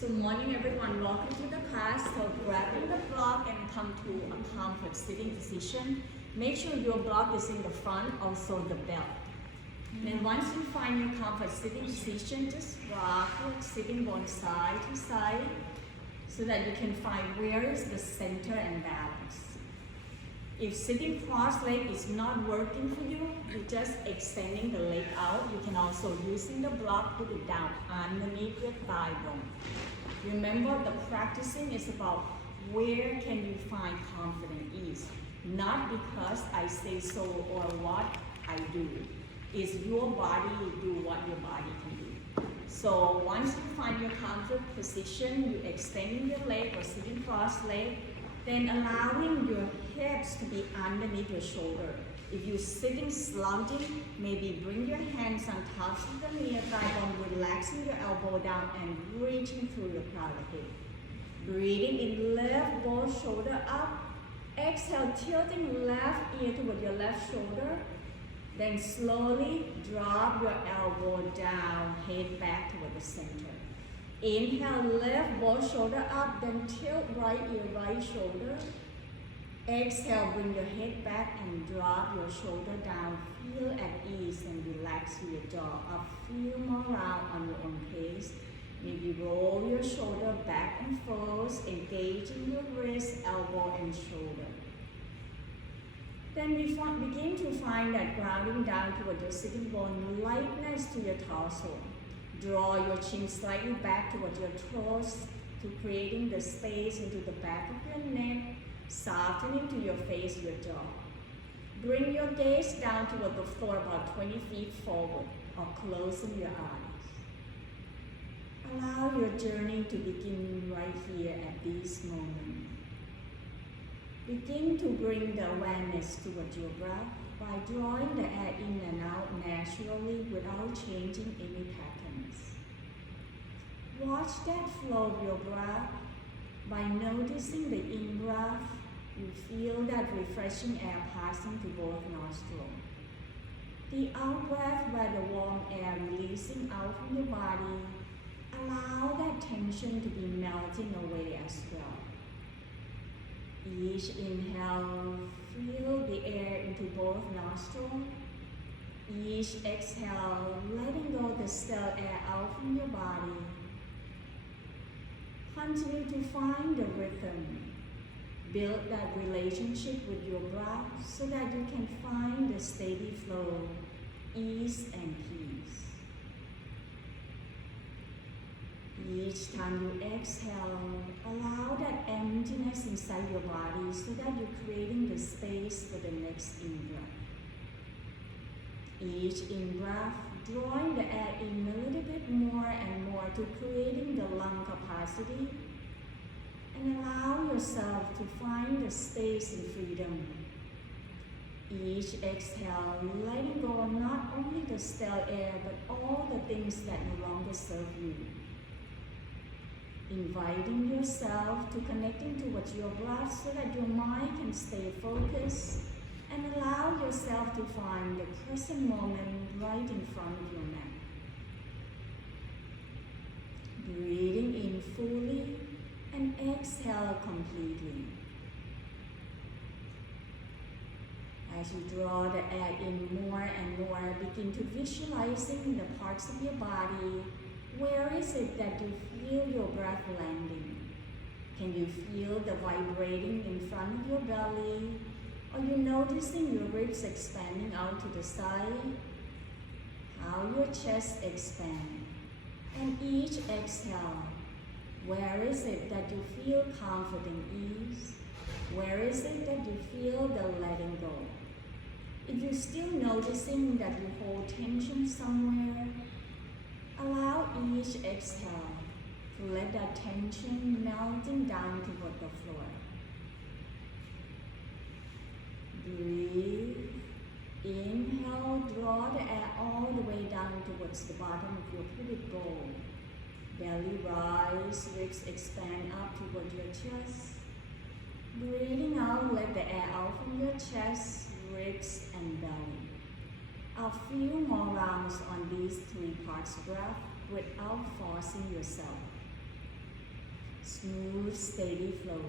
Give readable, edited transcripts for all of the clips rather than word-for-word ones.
Good morning everyone, welcome to the class. So grabbing the block and come to a comfort sitting position. Make sure your block is in the front, also the belt. Then once you find your comfort sitting position, just rock it, sitting on side to side so that you can find where is the center and balance. If sitting cross-leg is not working for you, you're just extending the leg out. You can also using the block, put it down underneath your thigh bone. Remember, the practicing is about where can you find confident ease. Not because I say so or what I do. It's your body, you do what your body can do. So once you find your comfort position, you extend your leg or sitting cross-leg, then allowing your hips to be underneath your shoulder. If you're sitting slouching, maybe bring your hands on top of the near thigh bone, relaxing your elbow down and reaching through your pelvic head. Breathing in, lift both shoulder up. Exhale, tilting left ear toward your left shoulder. Then slowly drop your elbow down, head back toward the center. Inhale, lift both shoulder up, then tilt right ear, right shoulder. Exhale, bring your head back and drop your shoulder down. Feel at ease and relax your jaw up. Feel more round on your own pace. Maybe roll your shoulder back and forth, engaging your wrist, elbow, and shoulder. Then we begin to find that grounding down toward your sitting bone, lightness to your torso. Draw your chin slightly back toward your toes, to creating the space into the back of your neck, softening to your face, your jaw. Bring your gaze down toward the floor about 20 feet forward, or closing your eyes. Allow your journey to begin right here at this moment. Begin to bring the awareness toward your breath by drawing the air in and out naturally without changing any patterns. Watch that flow of your breath. By noticing the in-breath, you feel that refreshing air passing to both nostrils. The out-breath, where the warm air releasing out from your body, allow that tension to be melting away as well. Each inhale, feel the air into both nostrils. Each exhale, letting go the stale air out from your body. Continue to find the rhythm. Build that relationship with your breath so that you can find the steady flow, ease and peace. Each time you exhale, allow that emptiness inside your body so that you're creating the space for the next in-breath. Each in-breath, drawing the air in a little bit more and more to creating the lung capacity, and allow yourself to find the space and freedom. Each exhale, letting go of not only the stale air, but all the things that no longer serve you. Inviting yourself to connecting towards your breath so that your mind can stay focused, and allow yourself to find the present moment right in front of your neck. Breathing in fully and exhale completely. As you draw the air in more and more, begin to visualizing the parts of your body. Where is it that you feel your breath landing? Can you feel the vibrating in front of your belly? Are you noticing your ribs expanding out to the side? How your chest expands? And each exhale, where is it that you feel confident ease? Where is it that you feel the letting go? If you're still noticing that you hold tension somewhere, allow each exhale to let that tension melting down toward the floor. Breathe. Inhale, draw the air all the way down towards the bottom of your pubic bowl. Belly rise, ribs expand up toward your chest. Breathing out, let the air out from your chest, ribs, and belly. A few more rounds on these three parts breath without forcing yourself. Smooth, steady flow.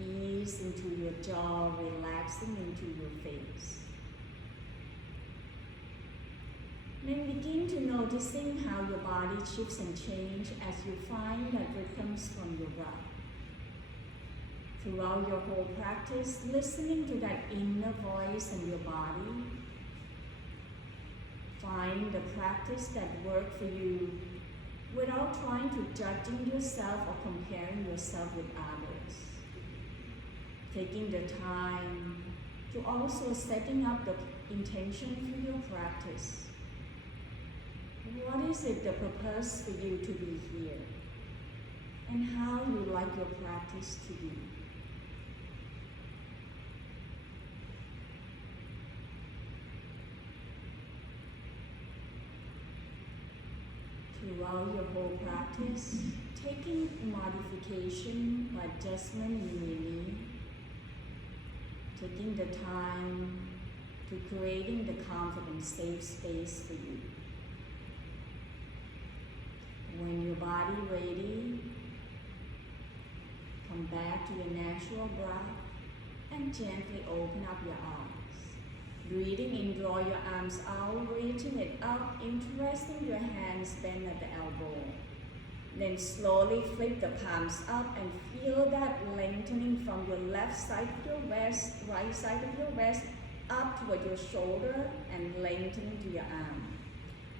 Ease into your jaw, relaxing into your face. Then begin to noticing how your body shifts and changes as you find that rhythms from your breath. Throughout your whole practice, listening to that inner voice in your body. Find the practice that works for you without trying to judging yourself or comparing yourself with others. Taking the time to also setting up the intention for your practice. What is it the purpose for you to be here? And how you like your practice to be? Throughout your whole practice, taking modification or adjustment you may need, taking the time to creating the confident, safe space for you. When your body ready, come back to your natural breath and gently open up your eyes. Breathing in, draw your arms out, reaching it up, interesting your hands bend at the elbow. Then slowly flip the palms up and feel that lengthening from your left side of your wrist, right side of your wrist, up toward your shoulder and lengthening to your arm.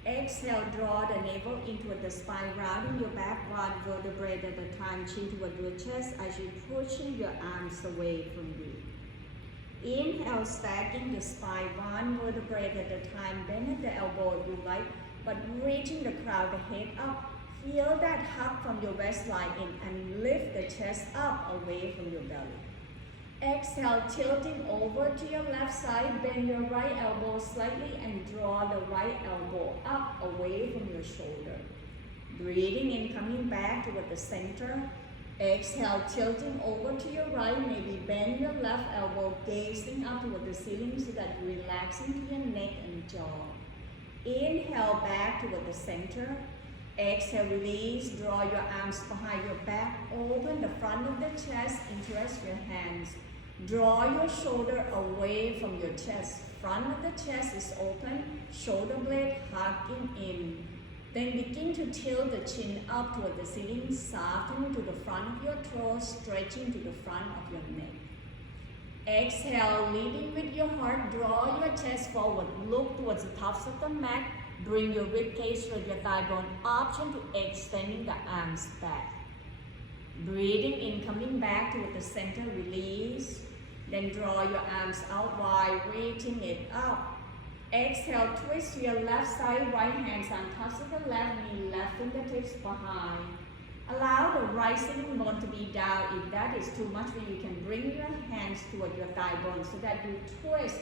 Exhale, draw the navel into the spine, rounding your back, one vertebrae at a time, chin toward your chest as you pushing your arms away from you. Inhale, stacking the spine, one vertebrae at a time, bend at the elbow if you like, but reaching the crown, the head up. Feel that hug from your waistline in and lift the chest up away from your belly. Exhale, tilting over to your left side, bend your right elbow slightly and draw the right elbow up away from your shoulder. Breathing in, coming back toward the center. Exhale, tilting over to your right, maybe bend your left elbow, gazing up toward the ceiling so that relaxing to your neck and jaw. Inhale, back toward the center. Exhale, release, draw your arms behind your back, open the front of the chest, interlace your hands. Draw your shoulder away from your chest. Front of the chest is open, shoulder blade hugging in. Then begin to tilt the chin up toward the ceiling, soften to the front of your throat, stretching to the front of your neck. Exhale, leading with your heart, draw your chest forward, look towards the tops of the mat, bring your rib cage with your thigh bone, option to extending the arms back. Breathing in, coming back toward the center, release. Then draw your arms out wide, reaching it up. Exhale, twist to your left side, right hands on top of the left knee, left fingertips behind. Allow the right sitting bone to be down. If that is too much, then you can bring your hands toward your thigh bone so that you twist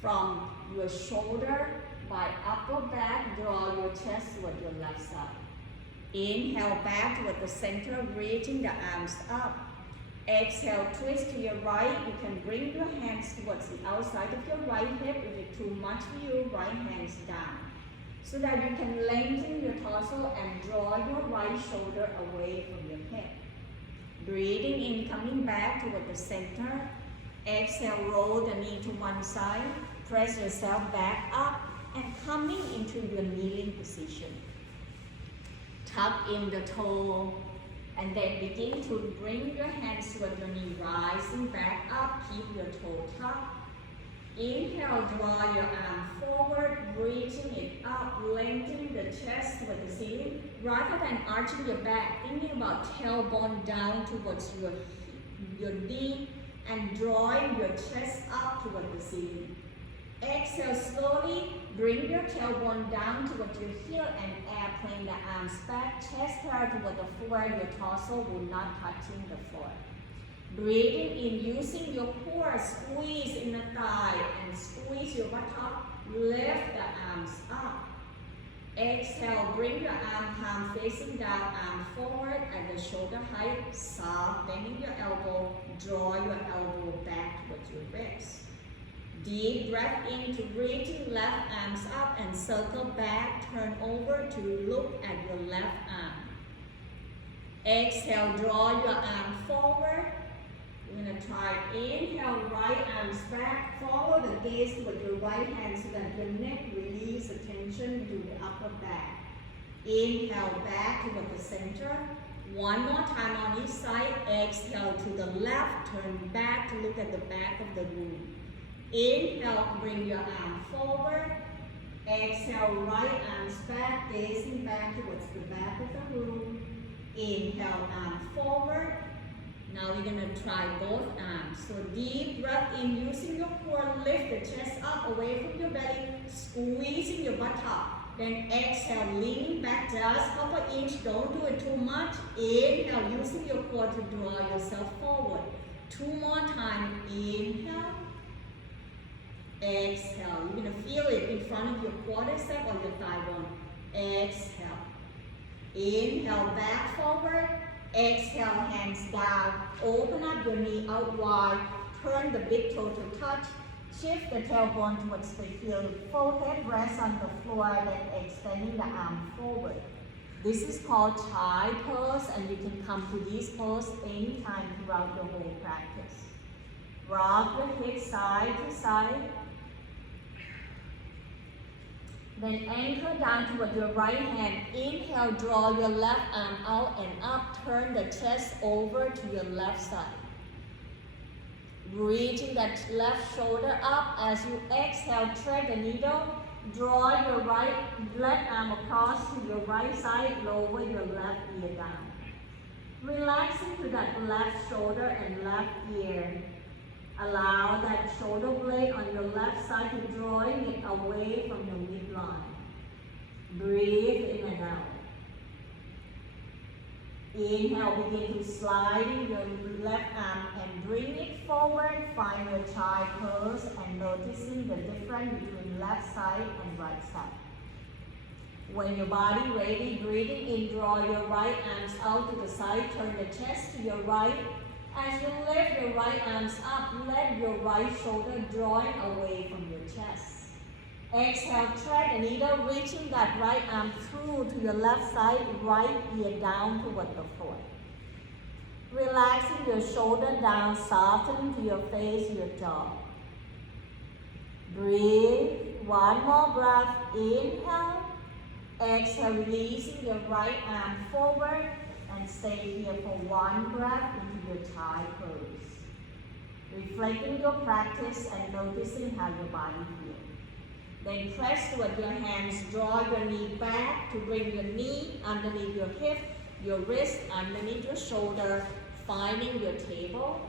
from your shoulder by upper back, draw your chest toward your left side. Inhale, back toward the center, reaching the arms up. Exhale, twist to your right. You can bring your hands towards the outside of your right hip. If it's too much for you, right hands down. So that you can lengthen your torso and draw your right shoulder away from your hip. Breathing in, coming back toward the center. Exhale, roll the knee to one side. Press yourself back up and coming into your kneeling position. Tuck in the toe. And then begin to bring your hands toward your knee, rising back up, keep your toe tucked. Inhale, draw your arm forward, reaching it up, lengthening the chest toward the ceiling. Rather than arching your back, thinking about tailbone down towards your knee and drawing your chest up toward the ceiling. Exhale, slowly bring your tailbone down toward your heel and airplane the arms back, chest parallel toward the floor, your torso will not touching the floor. Breathing in, using your core, squeeze in the thigh and squeeze your butt up, lift the arms up. Exhale, bring your arm palm facing down, arm forward at the shoulder height, soft, bending your elbow, draw your elbow back towards your ribs. Deep breath in to reaching left arms up and circle back, turn over to look at your left arm. Exhale, draw your arm forward. We're going to try. Inhale, right arms back. Follow the gaze with your right hand so that your neck release the tension to the upper back. Inhale, back toward the center. One more time on each side. Exhale to the left. Turn back to look at the back of the room. Inhale, bring your arm forward. Exhale, right arms back, gazing back towards the back of the room. Inhale, arm forward. Now we're going to try both arms. So deep breath in, using your core, lift the chest up away from your belly, squeezing your buttock. Then exhale, leaning back just a couple inches. Don't do it too much. Inhale, using your core to draw yourself forward. Two more times. Inhale. Exhale. You're going to feel it in front of your quadricep or your thigh bone. Exhale. Inhale, back forward. Exhale, hands down. Open up your knee out wide. Turn the big toe to touch. Shift the tailbone towards the heel. Forehead rests on the floor, then extending the arm forward. This is called child pose, and you can come to this pose anytime throughout your whole practice. Rock your head side to side. Then anchor down toward your right hand. Inhale, draw your left arm out and up. Turn the chest over to your left side. Reaching that left shoulder up. As you exhale, thread the needle. Draw your left arm across to your right side. Lower your left ear down. Relaxing to that left shoulder and left ear. Allow that shoulder blade on your left side to drawing it away from your midline. Breathe in and out. Inhale, begin to slide your left arm and bring it forward. Find your child pose and noticing the difference between left side and right side. When your body ready, breathing in, draw your right arms out to the side. Turn the chest to your right. As you lift your right arms up, let your right shoulder drawing away from your chest. Exhale, thread the needle, reaching that right arm through to your left side, right ear down toward the floor. Relaxing your shoulder down, softening to your face, your jaw. Breathe. One more breath. Inhale. Exhale, releasing your right arm forward. And stay here for one breath into your child pose. Reflecting your practice and noticing how your body feels. Then press toward your hands, draw your knee back to bring your knee underneath your hip, your wrist underneath your shoulder, finding your table.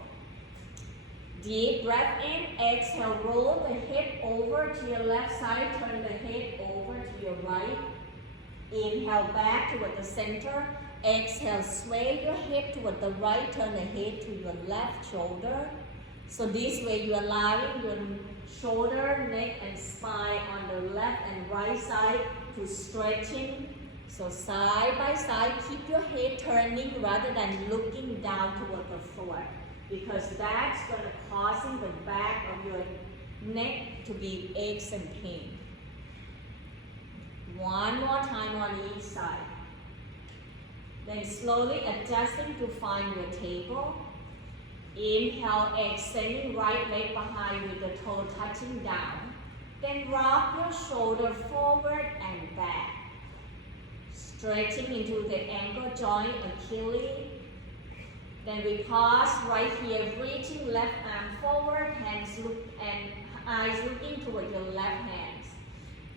Deep breath in, exhale, roll the hip over to your left side, turn the head over to your right. Inhale back toward the center. Exhale, sway your hip toward the right, turn the head to your left shoulder. So this way you're allowing your shoulder, neck and spine on the left and right side to stretching. So side by side, keep your head turning rather than looking down toward the floor, because that's going to cause the back of your neck to be aches and pain. One more time on each side. Then slowly adjusting to find your table. Inhale, extending right leg behind with the toe touching down. Then rock your shoulder forward and back. Stretching into the ankle joint, Achilles. Then we pause right here, reaching left arm forward, hands look and eyes looking toward your left hands.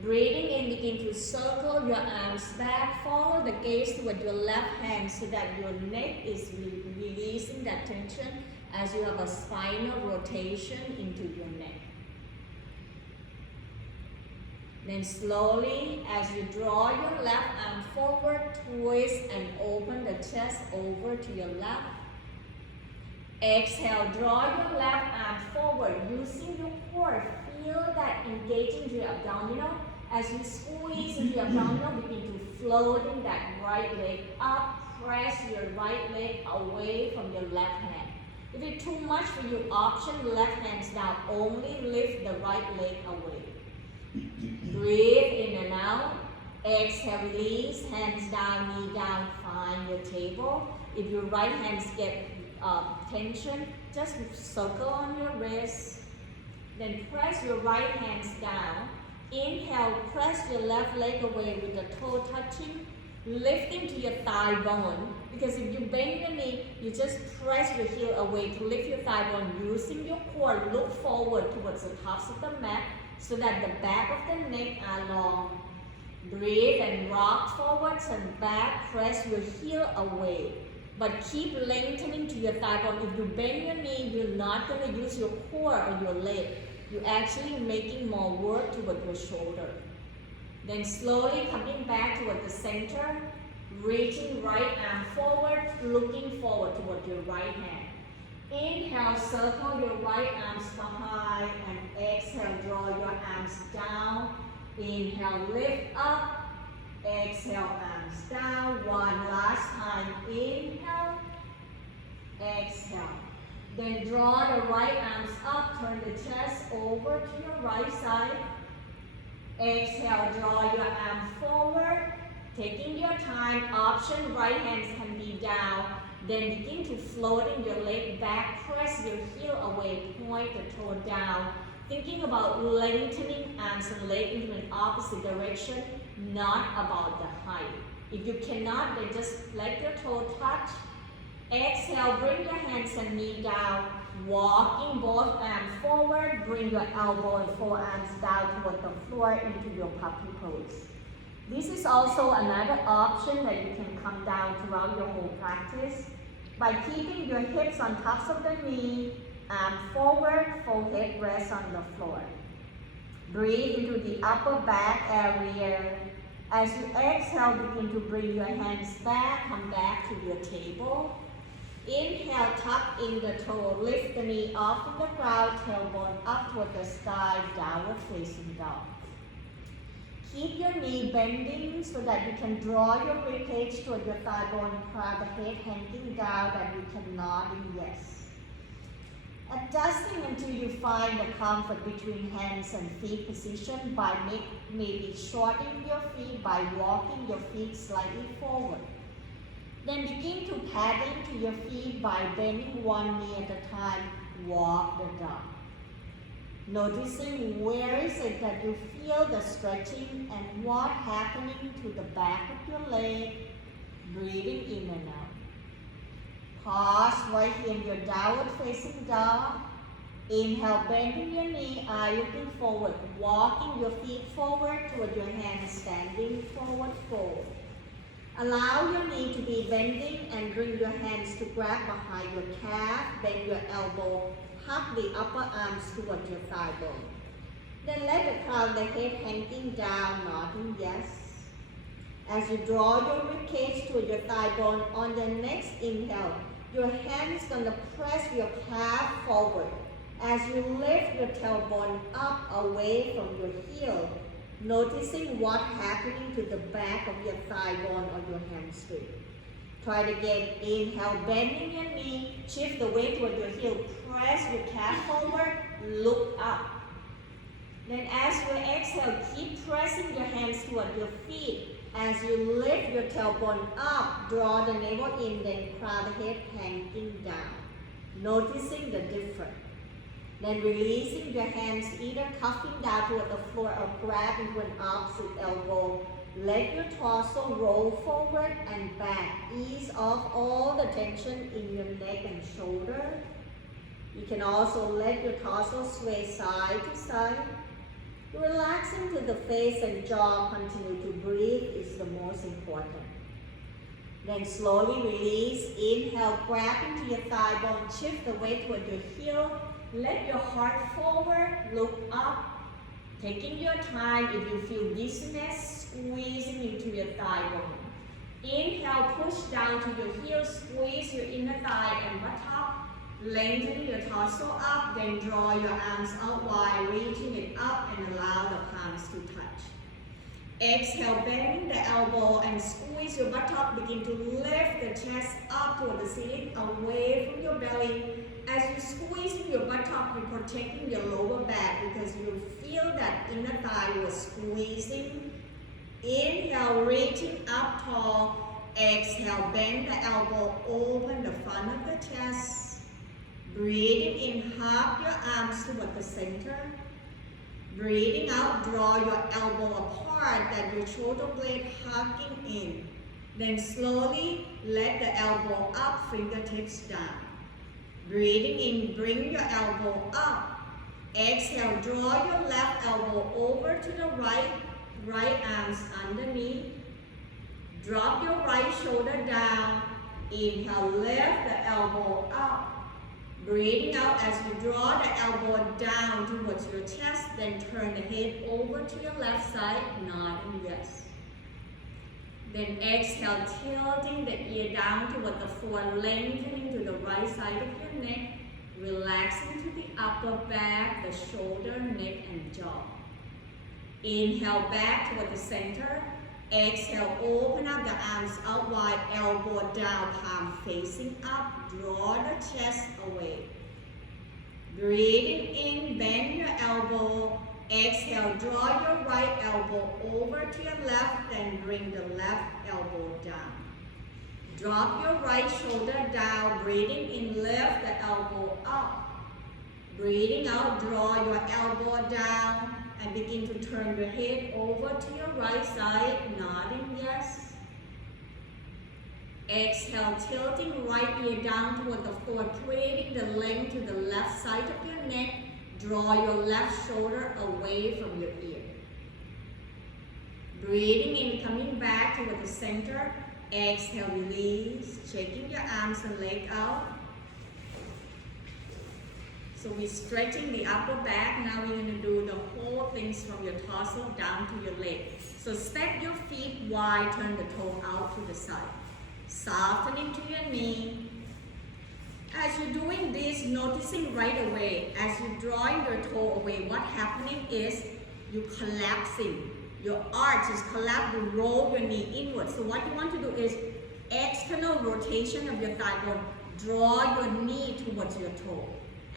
Breathing in, begin to circle your arms back. Follow the gaze toward your left hand so that your neck is releasing that tension as you have a spinal rotation into your neck. Then slowly, as you draw your left arm forward, twist and open the chest over to your left. Exhale, draw your left arm forward, using your core. Feel that engaging your abdominal. As you squeeze into your abdominal, begin to floating that right leg up. Press your right leg away from your left hand. If it's too much for you, option left hands down. Only lift the right leg away. Breathe in and out. Exhale, release. Hands down, knee down. Find your table. If your right hands get tension, just circle on your wrist. Then press your right hands down. Inhale, press your left leg away with the toe touching, lifting to your thigh bone. Because if you bend your knee, you just press your heel away to lift your thigh bone. Using your core, look forward towards the tops of the mat so that the back of the neck are long. Breathe and rock forwards and back. Press your heel away. But keep lengthening to your thigh bone. If you bend your knee, you're not going to use your core or your leg. You're actually making more work toward your shoulder. Then slowly coming back toward the center, reaching right arm forward, looking forward toward your right hand. Inhale, circle your right arms behind, and exhale, draw your arms down. Inhale, lift up. Exhale, arms down. One last time. Inhale. Exhale. Then draw the right arms up. Turn the chest over to your right side. Exhale, draw your arm forward. Taking your time. Option, right hands can be down. Then begin to floating your leg back. Press your heel away. Point the toe down. Thinking about lengthening arms and leg into an opposite direction, not about the height. If you cannot, then just let your toe touch. Exhale, bring your hands and knee down. Walking both arms forward, bring your elbow and forearms down toward the floor into your puppy pose. This is also another option that you can come down throughout your whole practice by keeping your hips on tops of the knee, arm forward, forehead rests on the floor. Breathe into the upper back area. As you exhale, begin to bring your hands back, come back to your table. Inhale, tuck in the toe, lift the knee off from the ground, tailbone up toward the sky, downward facing dog. Keep your knee bending so that you can draw your ribcage toward your thigh bone, crown the head hanging down, and you can nod in yes. Adjusting until you find the comfort between hands and feet position by maybe shortening your feet by walking your feet slightly forward. Then begin to paddle to your feet by bending one knee at a time. Walk the dog. Noticing where is it that you feel the stretching and what happening to the back of your leg. Breathing in and out. Pause right here in your downward facing dog. Inhale, bending your knee, eye looking forward, walking your feet forward toward your hands, standing forward fold. Allow your knee to be bending and bring your hands to grab behind your calf, bend your elbow, hug the upper arms toward your thigh bone. Then let the crown the head hanging down, nodding yes. As you draw your ribcage toward your thigh bone, on the next inhale, your hands gonna press your calf forward. As you lift your tailbone up away from your heel, noticing what's happening to the back of your thigh bone or your hamstring. Try it again. Inhale, bending your knee, shift the weight toward your heel, press your calf forward, look up. Then as you exhale, keep pressing your hands toward your feet. As you lift your tailbone up, draw the navel in, then crown the head hanging down. Noticing the difference. Then releasing your hands, either cuffing down toward the floor or grab into an opposite elbow. Let your torso roll forward and back. Ease off all the tension in your neck and shoulder. You can also let your torso sway side to side. Relaxing to the face and jaw, continue to breathe is the most important. Then slowly release. Inhale, grab into your thigh bone, shift the weight toward your heel. Let your heart forward, look up. Taking your time, if you feel dizziness, squeezing into your thigh bone. Inhale, push down to your heel, squeeze your inner thigh and buttock. Lengthen your torso up, then draw your arms out wide, reaching it up and allow the palms to touch. Exhale, bend the elbow and squeeze your buttock. Begin to lift the chest up toward the ceiling, away from your belly. As you squeeze in your buttock, you're protecting your lower back because you feel that inner thigh was squeezing. Inhale, reaching up tall. Exhale, bend the elbow, open the front of the chest. Breathing in, hug your arms toward the center. Breathing out, draw your elbow apart, that your shoulder blade hugging in. Then slowly let the elbow up, fingertips down. Breathing in, bring your elbow up. Exhale, draw your left elbow over to the right arms underneath. Drop your right shoulder down. Inhale, lift the elbow up. Breathing out as you draw the elbow down towards your chest, then turn the head over to your left side, nodding yes. Then exhale, tilting the ear down toward the floor, lengthening to the right side of your neck, relaxing to the upper back, the shoulder, neck, and jaw. Inhale back toward the center. Exhale, open up the arms out wide, elbow down, palm facing up, draw the chest away. Breathing in, bend your elbow. Exhale, draw your right elbow over to your left, then bring the left elbow down. Drop your right shoulder down, breathing in, lift the elbow up. Breathing out, draw your elbow down, and begin to turn your head over to your right side, nodding yes. Exhale, tilting right ear down toward the floor, creating the length to the left side of your neck. Draw your left shoulder away from your ear. Breathing in, coming back toward the center. Exhale, release, shaking your arms and leg out. So we're stretching the upper back. Now we're going to do the whole things from your torso down to your leg. So step your feet wide, turn the toe out to the side. Softening to your knee. As you're doing this, noticing right away, as you're drawing your toe away, what's happening is you're collapsing. Your arch is collapsed, you roll your knee inward. So what you want to do is external rotation of your thigh bone. Draw your knee towards your toe.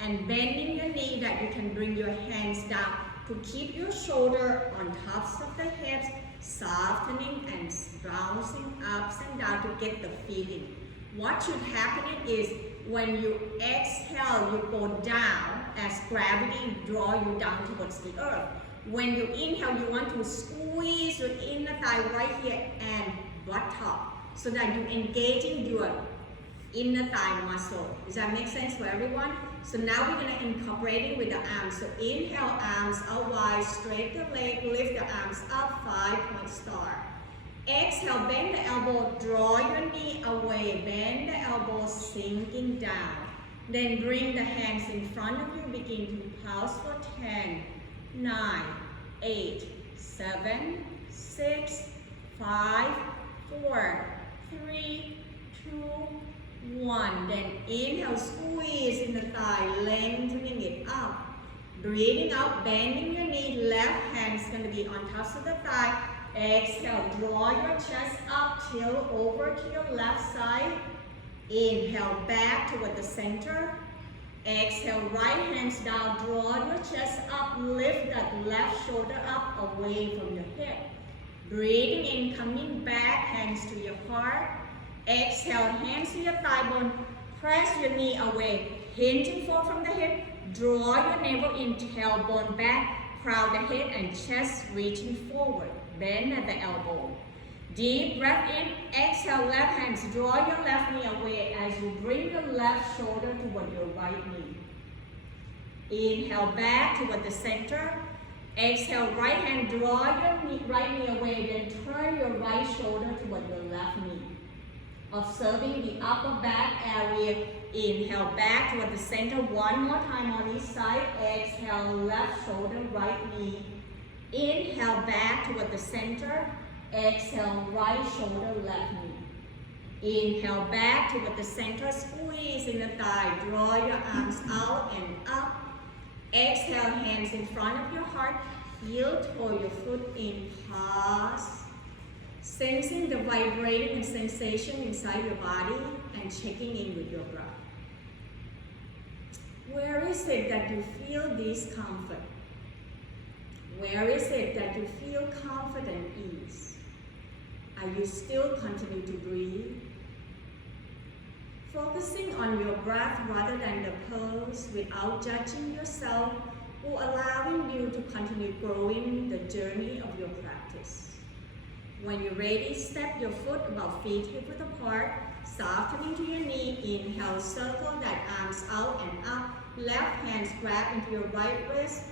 And bending your knee that you can bring your hands down to keep your shoulder on tops of the hips, softening and bouncing ups and down to get the feeling. What should happen is when you exhale, you go down as gravity draw you down towards the earth. When you inhale, you want to squeeze your inner thigh right here and butt top so that you're engaging your inner thigh muscle. Does that make sense for everyone? So now we're going to incorporate it with the arms. So inhale, arms out wide, straight the leg, lift the arms up, 5-point star. Exhale, bend the elbow, draw your knee away, bend the elbow, sinking down. Then bring the hands in front of you, begin to pulse for 10, 9, 8, 7, 6, 5, 4, 3, 2, 1. Then inhale, squeeze in the thigh, lengthening it up. Breathing out, bending your knee, left hand's going to be on top of the thigh. Exhale, draw your chest up, tilt over to your left side. Inhale, back toward the center. Exhale, right hands down, draw your chest up, lift that left shoulder up away from your hip. Breathing in, coming back, hands to your heart. Exhale, hands to your thigh bone, press your knee away, hinging forward from the hip, draw your navel in, tailbone back, crown the head and chest reaching forward, bend at the elbow. Deep breath in, exhale, left hands, draw your left knee away as you bring your left shoulder toward your right knee. Inhale back toward the center. Exhale, right hand, draw your right knee away, then turn your right shoulder toward your left knee. Observing the upper back area. Inhale back toward the center. One more time on each side. Exhale, left shoulder, right knee. Inhale back toward the center. Exhale, right shoulder, left knee. Inhale back toward the center. Squeeze in the thigh. Draw your arms out and up. Exhale, hands in front of your heart. Heel toe your foot in. Pause. Sensing the vibrating and sensation inside your body and checking in with your breath. Where is it that you feel discomfort? Where is it that you feel comfort and ease? Are you still continue to breathe. Focusing on your breath rather than the pose without judging yourself will allowing you to continue growing the journey of your practice. When you're ready, step your foot about feet hip width apart, softening to your knee. Inhale, circle that arms out and up. Left hands grab into your right wrist.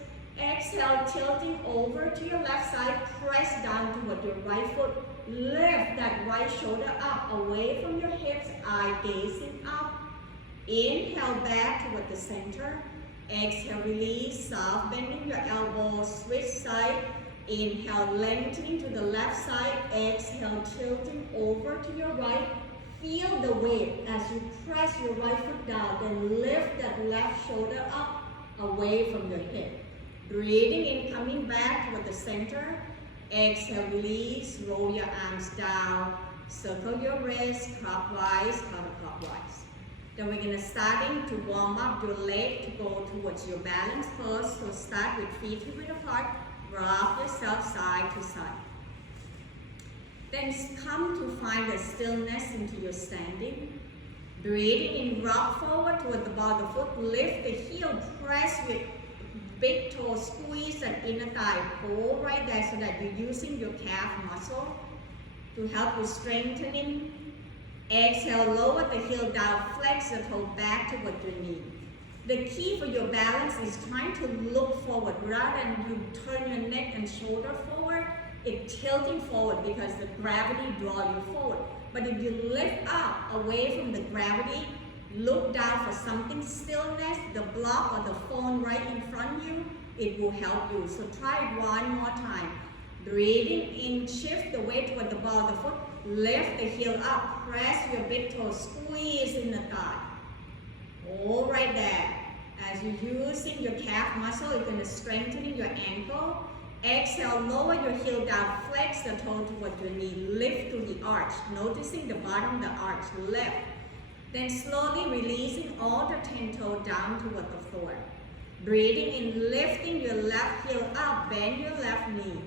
Exhale, tilting over to your left side. Press down toward your right foot. Lift that right shoulder up, away from your hips, eye gazing up. Inhale, back toward the center. Exhale, release, soft bending your elbows, switch side. Inhale, lengthening to the left side. Exhale, tilting over to your right. Feel the weight as you press your right foot down, then lift that left shoulder up, away from your hip. Breathing in, coming back toward the center. Exhale, release, roll your arms down, circle your wrists, clockwise, counterclockwise. Then we're gonna starting to warm up your leg to go towards your balance pose. So start with feet hip width apart, rock yourself side to side. Then come to find the stillness into your standing. Breathing in, rock forward toward the ball of the foot, lift the heel, press with big toe, squeeze that inner thigh, hold right there so that you're using your calf muscle to help you strengthening. Exhale, lower the heel down, flex the toe back toward your knee. The key for your balance is trying to look forward rather than you turn your neck and shoulder forward. It's tilting forward because the gravity draws you forward. But if you lift up away from the gravity, look down for something stillness, the block or the phone right in front of you, it will help you. So try it one more time. Breathing in, shift the weight toward the ball of the foot, lift the heel up, press your big toe, squeeze in the thigh. All right there. As you're using your calf muscle, you're going to strengthen your ankle. Exhale, lower your heel down, flex the toe toward your knee, lift to the arch, noticing the bottom of the arch, left. Then slowly releasing all the 10 toes down toward the floor. Breathing in, lifting your left heel up, bend your left knee.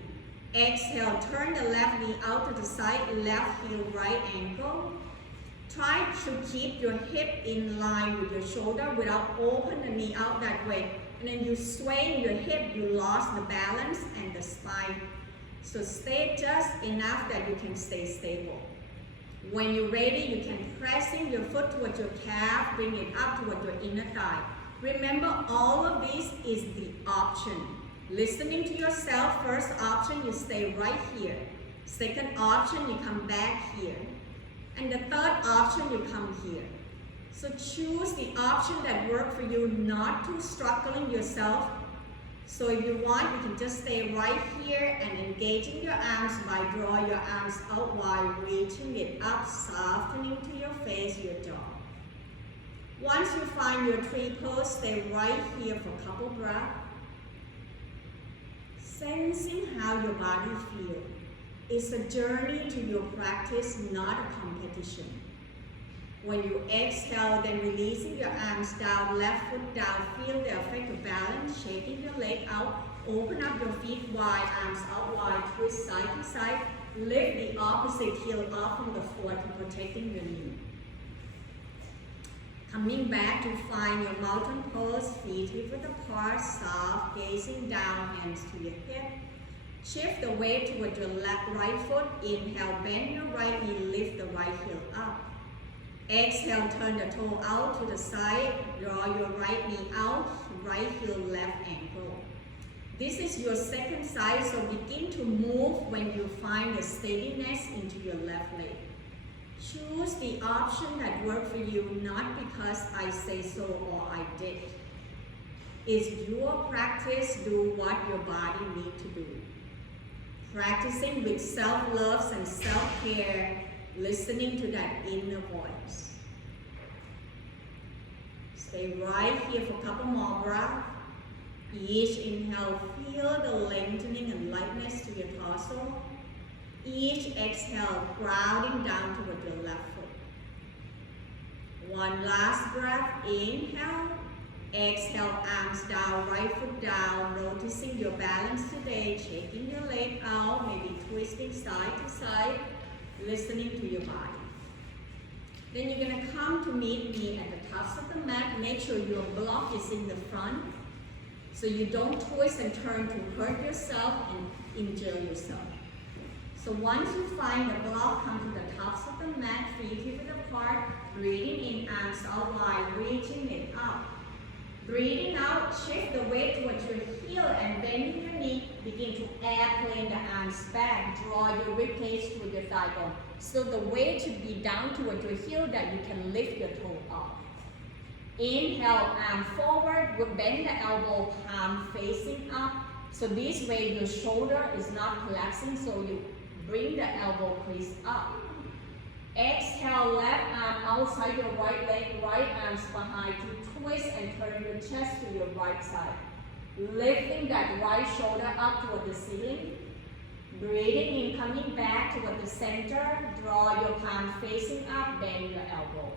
Exhale, turn the left knee out to the side, left heel, right ankle. Try to keep your hip in line with your shoulder without open the knee out that way. And then you sway your hip, you lost the balance and the spine. So stay just enough that you can stay stable. When you're ready, you can press in your foot towards your calf, bring it up toward your inner thigh. Remember, all of this is the option. Listening to yourself, first option, you stay right here. Second option, you come back here. And the third option, you come here. So choose the option that works for you, not to struggling yourself. So if you want, you can just stay right here and engaging your arms by drawing your arms out while reaching it up, softening to your face, your jaw. Once you find your tree pose, stay right here for a couple breaths. Sensing how your body feels. It's a journey to your practice, not a competition. When you exhale, then releasing your arms down, left foot down, feel the effect of balance, shaking your leg out, open up your feet wide, arms out wide, twist side to side, lift the opposite heel off from the floor to protecting your knee. Coming back to find your mountain pose, feet hip width apart, soft, gazing down, hands to your hip. Shift the weight toward your left, right foot, inhale, bend your right knee, lift the right heel up. Exhale, turn the toe out to the side, draw your right knee out, right heel, left ankle. This is your second side, so begin to move when you find the steadiness into your left leg. Choose the option that works for you, not because I say so or I did. It's your practice, do what your body needs to do. Practicing with self-love and self-care, listening to that inner voice. Stay right here for a couple more breaths. Each inhale, feel the lengthening and lightness to your torso. Each exhale, grounding down toward your left foot. One last breath, inhale. Exhale, arms down, right foot down, noticing your balance today, shaking your leg out, maybe twisting side to side. listening to your body. Then you're gonna come to meet me at the tops of the mat. Make sure your block is in the front so you don't twist and turn to hurt yourself and injure yourself. So once you find the block, come to the tops of the mat, feet hip apart, breathing in, arms out wide, reaching it up. Breathing out, shift the weight towards your heel and bending your knee. Begin to airplane the arms back. Draw your ribcage toward your thigh bone. So the weight should be down toward your heel that you can lift your toe up. Inhale, arm forward, bend the elbow, palm facing up. So this way your shoulder is not collapsing, so you bring the elbow crease up. Exhale, left arm outside your right leg, right arms behind to twist and turn your chest to your right side. Lifting that right shoulder up toward the ceiling. Breathing in, coming back toward the center. Draw your palm facing up, bend your elbow.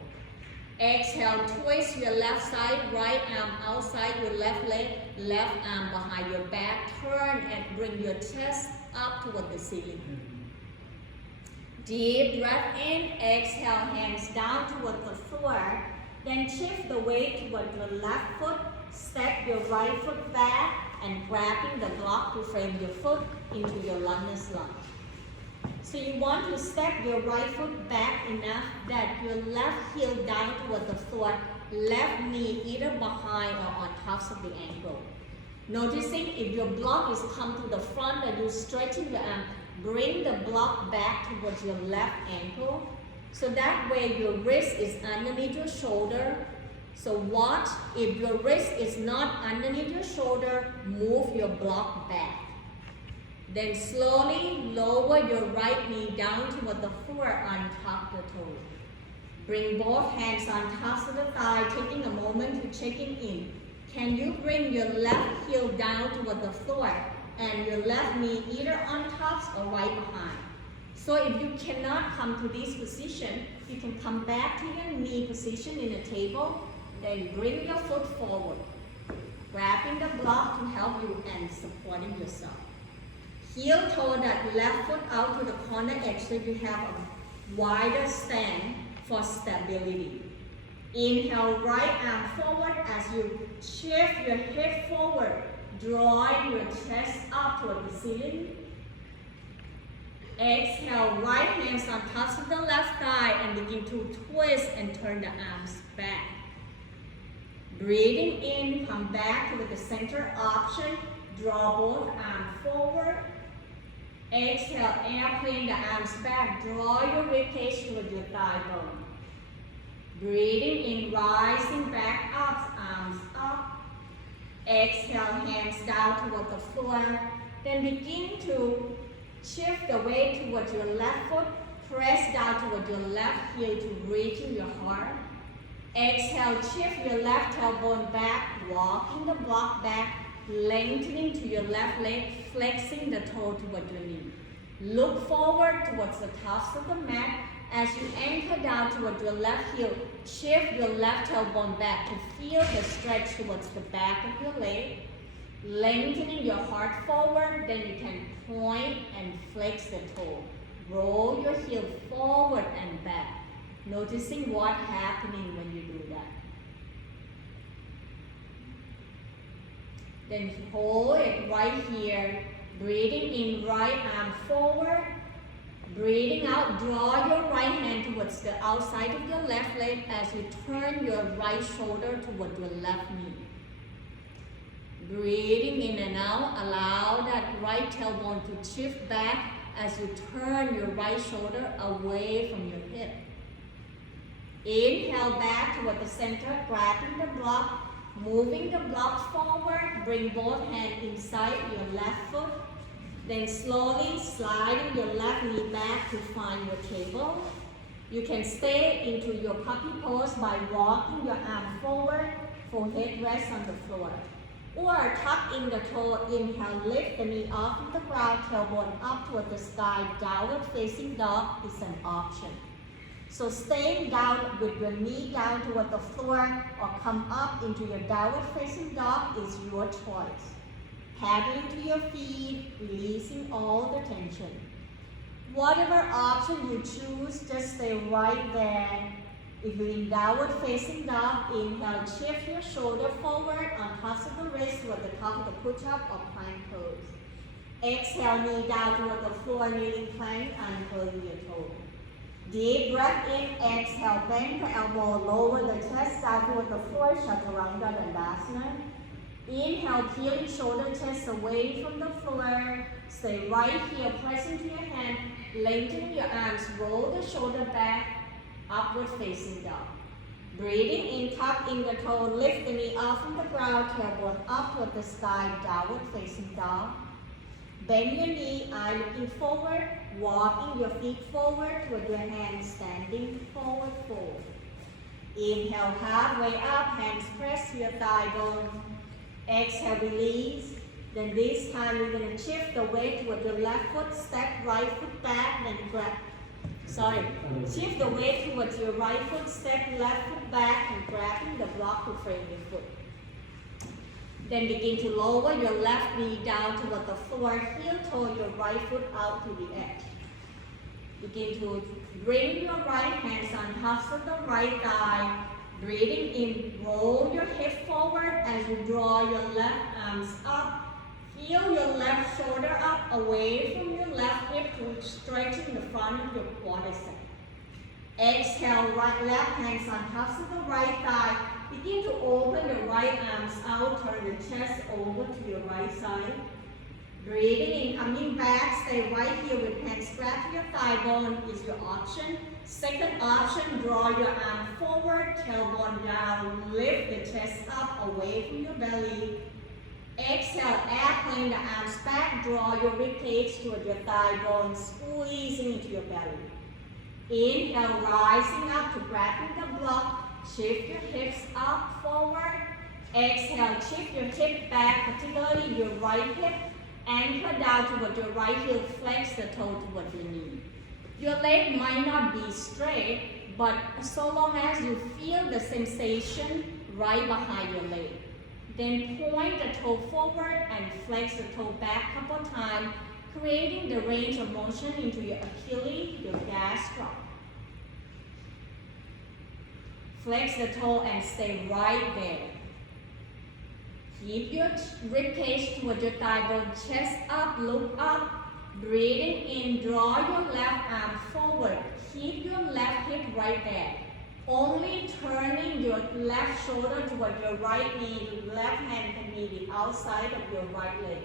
Exhale, twist your left side, right arm outside your left leg, left arm behind your back. Turn and bring your chest up toward the ceiling. Deep breath in, exhale, hands down toward the floor. Then shift the weight toward your left foot. Step your right foot back and grabbing the block to frame your foot into your lunge's lunge. So you want to step your right foot back enough that your left heel down toward the floor, left knee either behind or on tops of the ankle. Noticing if your block is come to the front and you're stretching your arm, bring the block back towards your left ankle. So that way your wrist is underneath your shoulder. So watch, if your wrist is not underneath your shoulder, move your block back. Then slowly lower your right knee down toward the floor on top of the toe. Bring both hands on top of the thigh, taking a moment to checking in. Can you bring your left heel down toward the floor and your left knee either on top or right behind? So if you cannot come to this position, you can come back to your knee position in a table, then bring your foot forward, grabbing the block to help you and supporting yourself. Heel toe that left foot out to the corner edge so you have a wider stand for stability. Inhale, right arm forward as you shift your head forward, drawing your chest up toward the ceiling. Exhale, right hands on top of the left thigh and begin to twist and turn the arms back. Breathing in, come back to the center option. Draw both arms forward. Exhale, airplane the arms back. Draw your ribcage toward your thigh bone. Breathing in, rising back up, arms up. Exhale, hands down toward the floor. Then begin to shift the weight toward your left foot. Press down toward your left heel to reach in your heart. Exhale, shift your left tailbone back, walking the block back, lengthening to your left leg, flexing the toe toward your knee. Look forward towards the tops of the mat. As you anchor down toward your left heel, shift your left tailbone back to feel the stretch towards the back of your leg. Lengthening your heart forward, then you can point and flex the toe. Roll your heel forward and back. Noticing what's happening when you do that. Then hold it right here. Breathing in, right arm forward. Breathing out, draw your right hand towards the outside of your left leg as you turn your right shoulder toward your left knee. Breathing in and out, allow that right tailbone to shift back as you turn your right shoulder away from your hip. Inhale back toward the center, grabbing the block, moving the block forward, bring both hands inside your left foot. Then slowly sliding your left knee back to find your table. You can stay into your puppy pose by walking your arm forward, forehead rests on the floor. Or tuck in the toe, inhale, lift the knee off of the ground, tailbone up toward the sky, downward facing dog is an option. So staying down with your knee down toward the floor or come up into your downward facing dog is your choice. Paddling to your feet, releasing all the tension. Whatever option you choose, just stay right there. If you're in downward facing dog, inhale, shift your shoulder forward on tops of the wrist toward the top of the push-up or plank pose. Exhale, knee down toward the floor, kneeling plank, uncurling your toe. Deep breath in, exhale, bend the elbow, lower the chest down toward the floor, Chaturanga Dandasana. Inhale, peeling shoulder, chest away from the floor. Stay right here, press into your hand, lengthen your arms, roll the shoulder back, upward facing dog. Breathing in, tuck in the toe, lift the knee off from the ground, tailbone up toward the sky, downward facing dog. Bend your knee, eye looking forward, walking your feet forward with your hands standing forward, forward. Inhale, halfway up, hands press to your thigh bone. Exhale, release. Then this time we're going to shift the weight toward your left foot, step right foot back, then grab. Shift the weight towards your right foot, step left foot back, and grabbing the block to frame your foot. Then begin to lower your left knee down toward the floor, heel toe your right foot out to the edge. Begin to bring your right hands on tops of the right thigh. Breathing in, roll your hip forward as you draw your left arms up. Heel your left shoulder up away from your left hip to stretching the front of your quadricep. Exhale, left hands on tops of the right thigh. Begin to open the right arms out, turn the chest over to your right side. Breathing in, coming back, stay right here with hands grab your thigh bone is your option. Second option, draw your arm forward, tailbone down, lift the chest up away from your belly. Exhale, airplane the arms back, draw your ribcage toward your thigh bone, squeezing into your belly. Inhale, rising up to grabbing the block, shift your hips up, forward. Exhale, shift your hip back, particularly your right hip, anchor down toward your right heel, flex the toe toward your knee. Your leg might not be straight, but so long as you feel the sensation right behind your leg. Then point the toe forward and flex the toe back a couple times, creating the range of motion into your Achilles, your gastroc. Flex the toe and stay right there. Keep your ribcage toward your thigh bone, chest up, look up. Breathing in, draw your left arm forward. Keep your left hip right there. Only turning your left shoulder toward your right knee, left hand can be the outside of your right leg.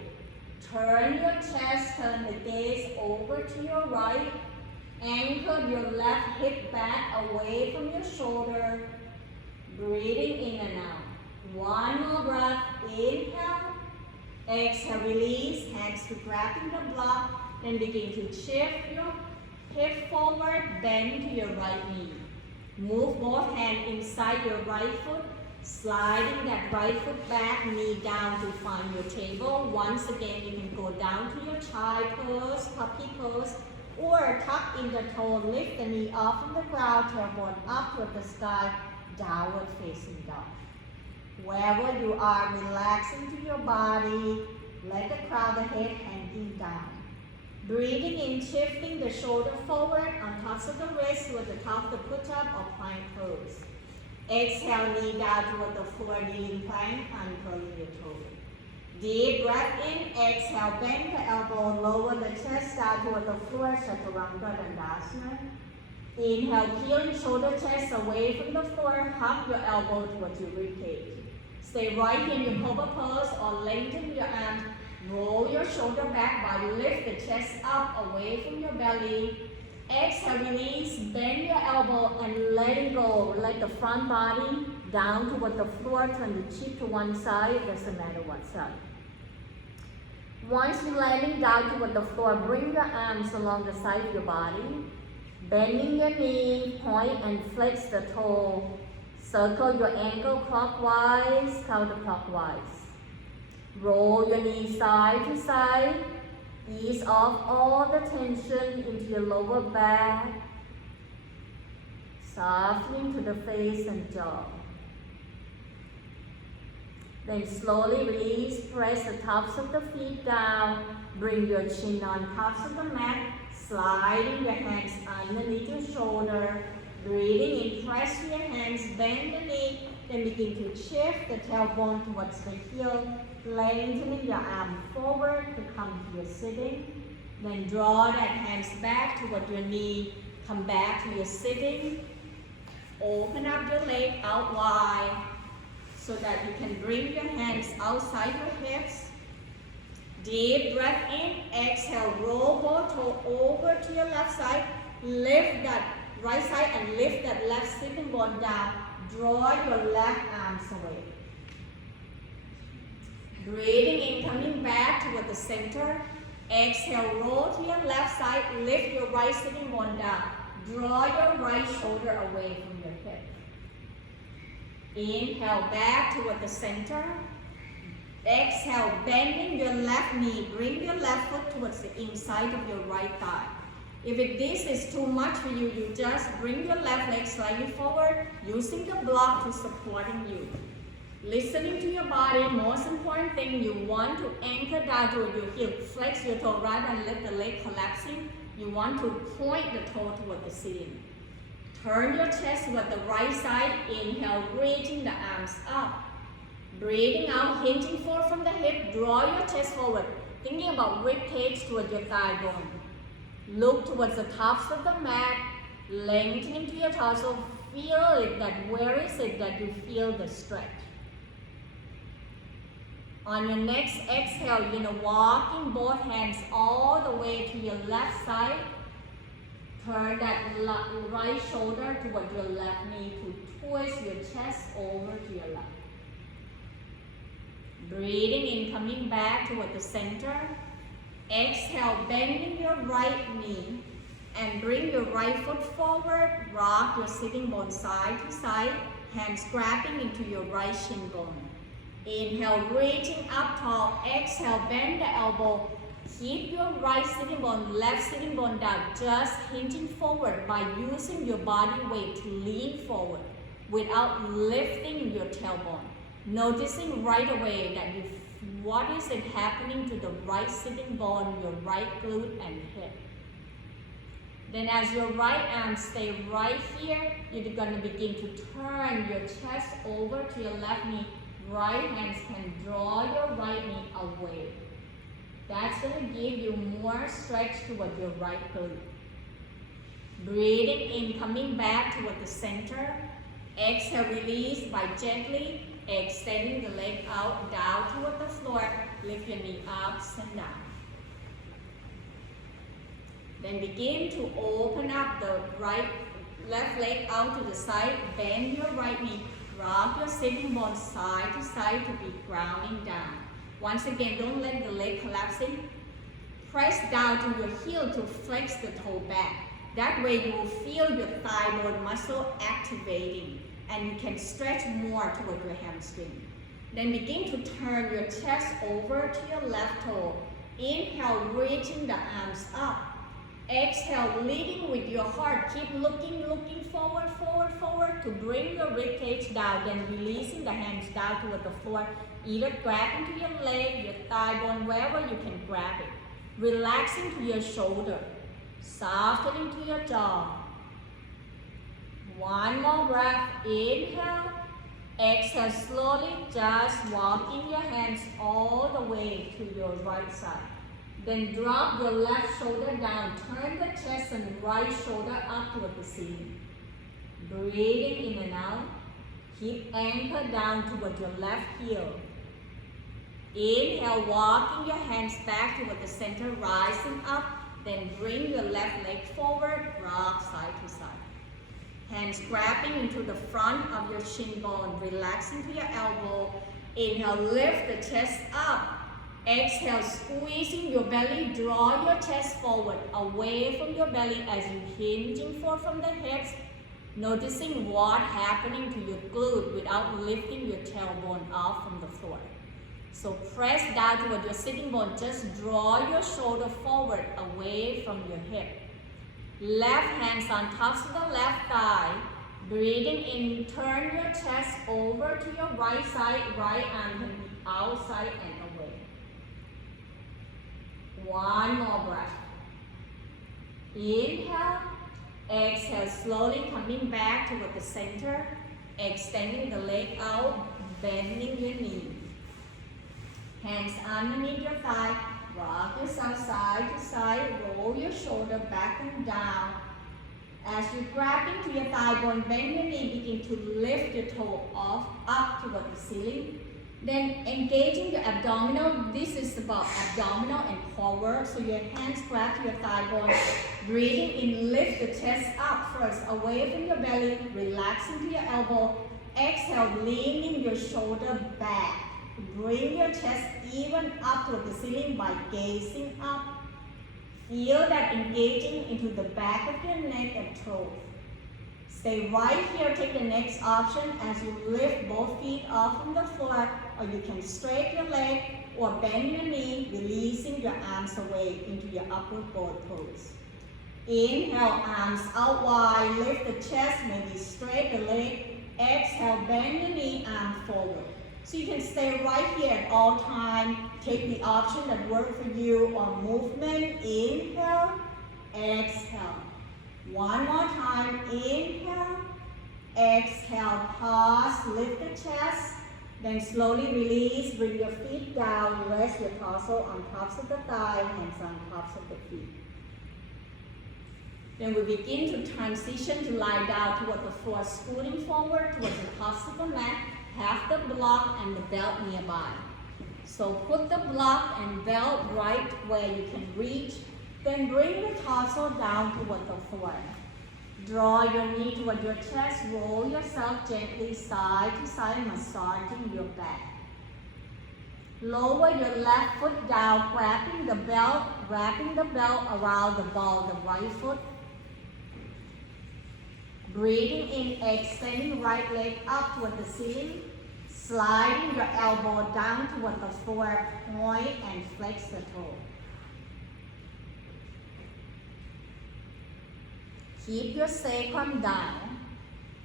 Turn your chest, turn the gaze over to your right. Anchor your left hip back away from your shoulder. Breathing in and out. One more breath. Inhale. Exhale, release. Hands to grabbing the block. Then begin to shift your hip forward, bend to your right knee. Move both hands inside your right foot, sliding that right foot back, knee down to find your table. Once again, you can go down to your child pose, puppy pose, or tuck in the toe, lift the knee off from the ground, tailbone up toward the sky, downward facing dog. Wherever you are, relaxing to your body, let the crown of the head hanging down. Breathing in, shifting the shoulder forward on tops of the wrist with the top of the push-up or plank pose. Exhale, knee down toward the floor, kneeling plank, uncurling your toe. Deep breath in, exhale, bend the elbow, lower the chest down toward the floor, Chaturanga Dandasana. Inhale, peeling shoulder, chest away from the floor, hug your elbow towards your ribcage. Stay right in your cobra pose or lengthen your arms. Roll your shoulder back by lift the chest up away from your belly. Exhale, release, bend your elbow and let it go. Let the front body down toward the floor, turn the cheek to one side, doesn't matter what side. Once you're landing down toward the floor, bring your arms along the side of your body. Bending your knee, point and flex the toe. Circle your ankle clockwise, counterclockwise. Roll your knees side to side. Ease off all the tension into your lower back. Softening to the face and jaw. Then slowly release, press the tops of the feet down. Bring your chin on tops of the mat. Sliding your hands underneath your shoulder. Breathing in, press your hands, bend the knee, then begin to shift the tailbone towards the heel, lengthening your arm forward to come to your sitting. Then draw that hands back toward your knee, come back to your sitting. Open up your leg out wide so that you can bring your hands outside your hips. Deep breath in, exhale, roll both toes over to your left side, lift that right side and lift that left sitting bone down. Draw your left arms away. Breathing in, coming back toward the center. Exhale, roll to your left side, lift your right sitting bone down. Draw your right shoulder away from your hip. Inhale, back toward the center. Exhale, bending your left knee. Bring your left foot towards the inside of your right thigh. If this is too much for you, you just bring your left leg slightly forward, using the block to supporting you. Listening to your body, most important thing, you want to anchor down toward your heel. Flex your toe rather than let the leg collapsing. You want to point the toe toward the ceiling. Turn your chest toward the right side. Inhale, reaching the arms up. Breathing out, hinging forward from the hip. Draw your chest forward. Thinking about rib cage toward your thigh bone. Look towards the tops of the mat. Lengthening to your torso. Feel it, that where is it that you feel the stretch. On your next exhale, you're going to walking both hands all the way to your left side. Turn that right shoulder toward your left knee to twist your chest over to your left. Breathing in, coming back toward the center. Exhale, bending your right knee and bring your right foot forward. Rock your sitting bone side to side, hands grabbing into your right shin bone. Inhale, reaching up tall. Exhale, bend the elbow. Keep your right sitting bone, left sitting bone down. Just hinging forward by using your body weight to lean forward without lifting your tailbone. Noticing right away that what is it happening to the right sitting bone, your right glute and hip. Then as your right arm stay right here, you're going to begin to turn your chest over to your left knee. Right hands can draw your right knee away. That's going to give you more stretch toward your right glute. Breathing in, coming back toward the center. Exhale, release by gently extending the leg out, down toward the floor. Lift your knee up and down. Then begin to open up the left leg out to the side. Bend your right knee. Rock your sitting bone side to side to be grounding down. Once again, don't let the leg collapsing. Press down to your heel to flex the toe back. That way you will feel your thigh bone muscle activating and you can stretch more toward your hamstring. Then begin to turn your chest over to your left toe. Inhale, reaching the arms up. Exhale, leading with your heart. Keep looking forward, forward to bring your rib cage down. Then releasing the hands down toward the floor. Either grab into your leg, your thigh bone, wherever you can grab it. Relaxing to your shoulder. Softening to your jaw. One more breath. Inhale. Exhale slowly, just walking your hands all the way to your right side. Then drop your left shoulder down. Turn the chest and right shoulder up toward the ceiling. Breathing in and out. Keep anchored down toward your left heel. Inhale, walking your hands back toward the center, rising up. Then bring your left leg forward, rock side to side. Hands grabbing into the front of your shin bone, relaxing to your elbow. Inhale, lift the chest up. Exhale, squeezing your belly, draw your chest forward, away from your belly as you hinging forward from the hips. Noticing what's happening to your glute without lifting your tailbone off from the floor. So press down toward your sitting bone, just draw your shoulder forward, away from your hip. Left hands on tops of the left thigh. Breathing in, turn your chest over to your right side, right arm can be outside and away. One more breath. Inhale. Exhale, slowly coming back toward the center. Extending the leg out, bending your knee. Hands underneath your thigh. Rock yourself side to side. Roll your shoulder back and down. As you grab into your thigh bone, bend your knee, begin to lift your toe off, up toward the ceiling. Then engaging your abdominal, this is about abdominal and forward. So your hands grab to your thigh bone. Breathing in, lift the chest up first, away from your belly, relaxing to your elbow. Exhale, leaning your shoulder back. Bring your chest even up toward the ceiling by gazing up. Feel that engaging into the back of your neck and throat. Stay right here. Take the next option as you lift both feet off from the floor, or you can straighten your leg or bend your knee, releasing your arms away into your upward boat pose. Inhale, arms out wide, lift the chest, maybe straight the leg. Exhale, bend your knee, arm forward. So you can stay right here at all times. Take the option that works for you or movement. Inhale, exhale. One more time. Inhale, exhale, pause, lift the chest. Then slowly release, bring your feet down, rest your torso on tops of the thigh, hands on tops of the feet. Then we begin to transition to lie down toward the floor, scooting forward towards the tops of the mat. Have the block and the belt nearby. So put the block and belt right where you can reach. Then bring the torso down toward the floor. Draw your knee toward your chest. Roll yourself gently side to side, massaging your back. Lower your left foot down, wrapping the belt around the ball of the right foot. Breathing in, extending right leg up toward the ceiling. Sliding your elbow down toward the floor, point and flex the toe. Keep your sacrum down.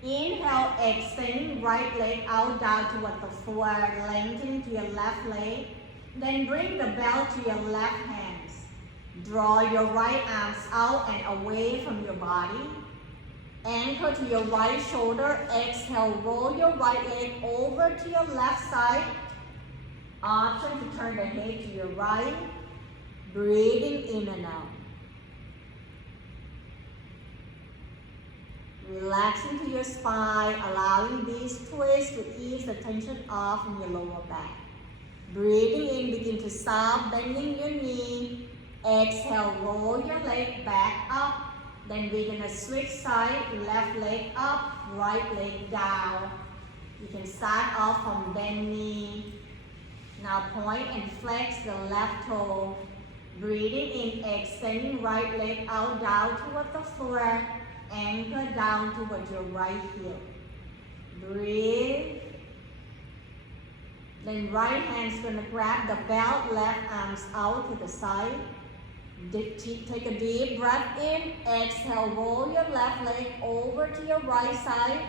Inhale, extending right leg out down toward the floor, lengthening to your left leg. Then bring the belt to your left hands. Draw your right arms out and away from your body. Anchor to your right shoulder. Exhale, roll your right leg over to your left side. Option to turn the head to your right. Breathing in and out. Relaxing to your spine, allowing these twists to ease the tension off in your lower back. Breathing in, begin to soft, bending your knee. Exhale, roll your leg back up. Then we're going to switch side, left leg up, right leg down. You can start off from bend knee. Now point and flex the left toe. Breathing in, extending right leg out, down toward the floor. Anchor down toward your right heel. Breathe. Then right hand's going to grab the belt, left arms out to the side. Take a deep breath in. Exhale, roll your left leg over to your right side.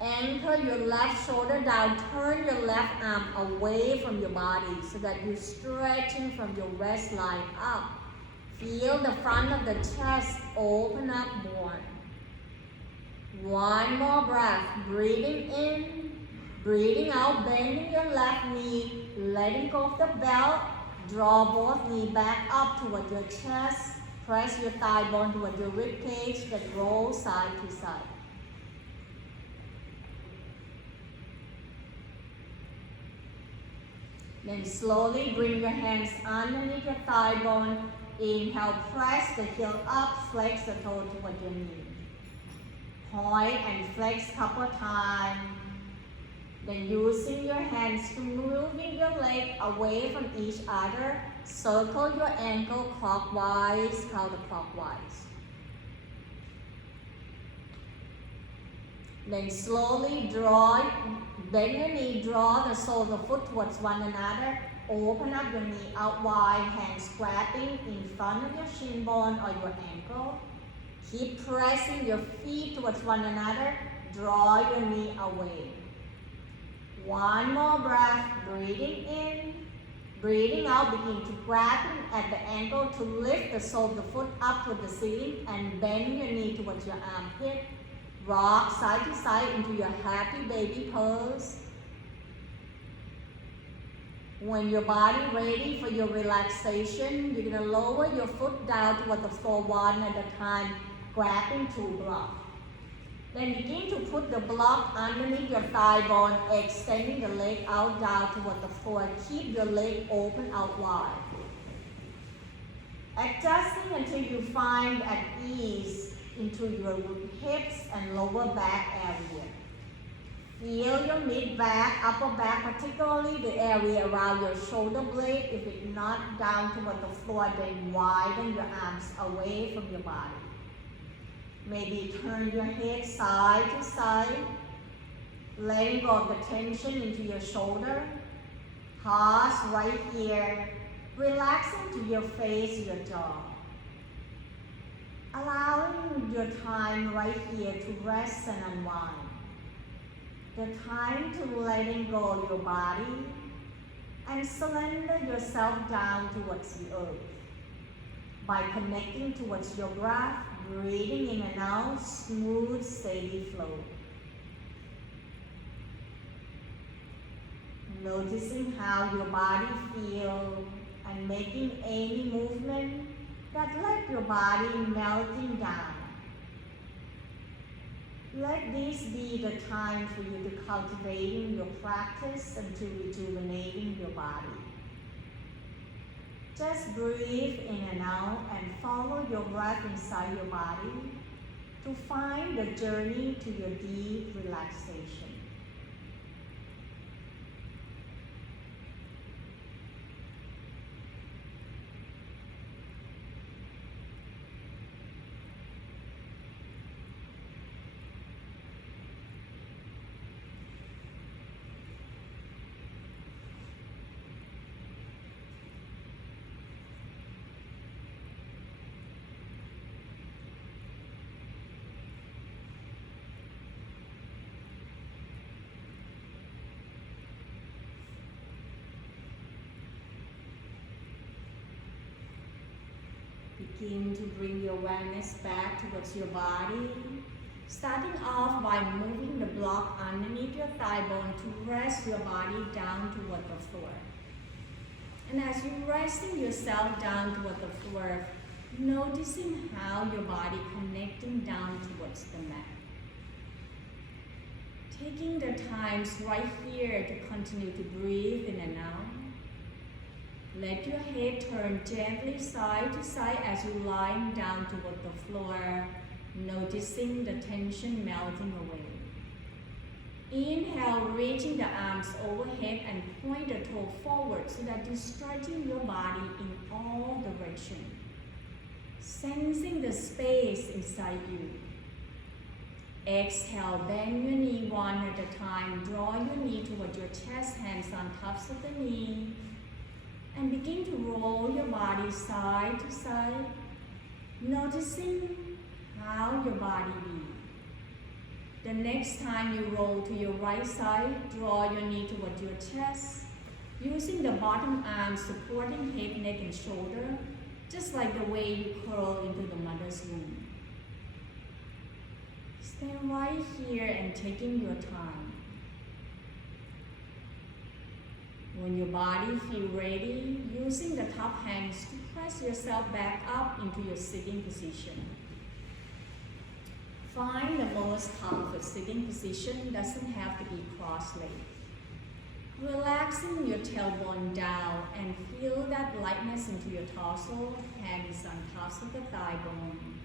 Anchor your left shoulder down. Turn your left arm away from your body so that you're stretching from your waistline up. Feel the front of the chest open up more. One more breath. Breathing in, breathing out, bending your left knee, letting go of the belt. Draw both knees back up toward your chest. Press your thigh bone toward your rib cage, then roll side to side. Then slowly bring your hands underneath your thigh bone. Inhale, press the heel up, flex the toe toward your knee. Point and flex couple times. Then using your hands to moving your leg away from each other, circle your ankle clockwise, counterclockwise. Then slowly bend your knee, draw the sole of the foot towards one another. Open up your knee out wide, hands grabbing in front of your shin bone or your ankle. Keep pressing your feet towards one another. Draw your knee away. One more breath, breathing in, Breathing out, begin to grab at the ankle to lift the sole of the foot up to the ceiling and bend your knee towards your armpit. Rock side to side into your happy baby pose. When your body ready for your relaxation, you're going to lower your foot down toward the floor one at a time, grabbing to block. Then begin to put the block underneath your thigh bone, extending the leg out down toward the floor. Keep your leg open out wide. Adjusting until you find at ease into your hips and lower back area. Feel your mid-back, upper back, particularly the area around your shoulder blade. If it's not down toward the floor, then widen your arms away from your body. Maybe turn your head side to side, letting go of the tension into your shoulder. Pause right here, relaxing to your face, your jaw. Allowing your time right here to rest and unwind. The time to letting go of your body and surrender yourself down towards the earth. By connecting towards your breath, breathing in and out, smooth, steady flow. Noticing how your body feels and making any movement that let your body melting down. Let this be the time for you to cultivating your practice and to rejuvenating your body. Just breathe in and out and follow your breath inside your body to find the journey to your deep relaxation. Begin to bring your awareness back towards your body, starting off by moving the block underneath your thigh bone to rest your body down toward the floor. And as you're resting yourself down toward the floor, noticing how your body connecting down towards the mat. Taking the times right here to continue to breathe in and out. Let your head turn gently side to side as you're lying down toward the floor, noticing the tension melting away. Inhale, reaching the arms overhead and point the toe forward so that you're stretching your body in all directions. Sensing the space inside you. Exhale, bend your knee one at a time. Draw your knee toward your chest, hands on tops of the knee. And begin to roll your body side to side, noticing how your body beats. The next time you roll to your right side, draw your knee toward your chest, using the bottom arm supporting head, neck, and shoulder, just like the way you curl into the mother's womb. Stay right here and taking your time. When your body feels ready, using the top hands to press yourself back up into your sitting position. Find the most comfort sitting position, doesn't have to be cross-legged. Relaxing your tailbone down and feel that lightness into your torso, hands on tops of the thigh bone.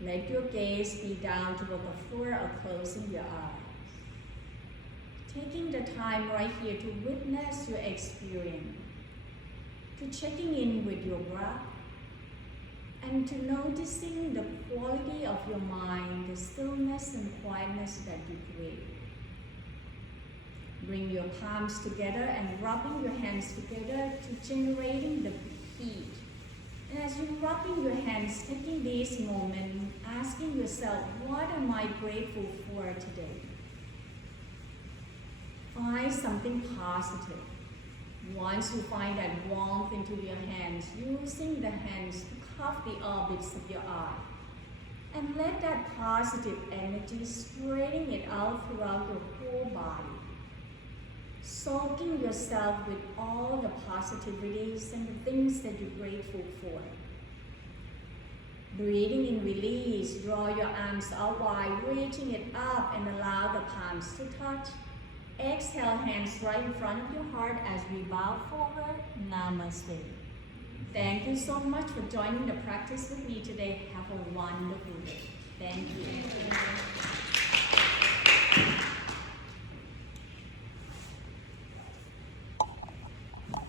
Let your gaze be down toward the floor or closing your eyes. Taking the time right here to witness your experience, to checking in with your breath, and to noticing the quality of your mind, the stillness and quietness that you create. Bring your palms together and rubbing your hands together to generating the heat. And as you're rubbing your hands, taking this moment, asking yourself, what am I grateful for today? Find something positive. Once you find that warmth into your hands, using the hands to cuff the orbits of your eye. And let that positive energy spreading it out throughout your whole body. Soaking yourself with all the positivities and the things that you're grateful for. Breathing in release, draw your arms out wide, reaching it up and allow the palms to touch. Exhale, hands right in front of your heart as we bow forward. Namaste. Thank you so much for joining the practice with me today. Have a wonderful day. Thank you.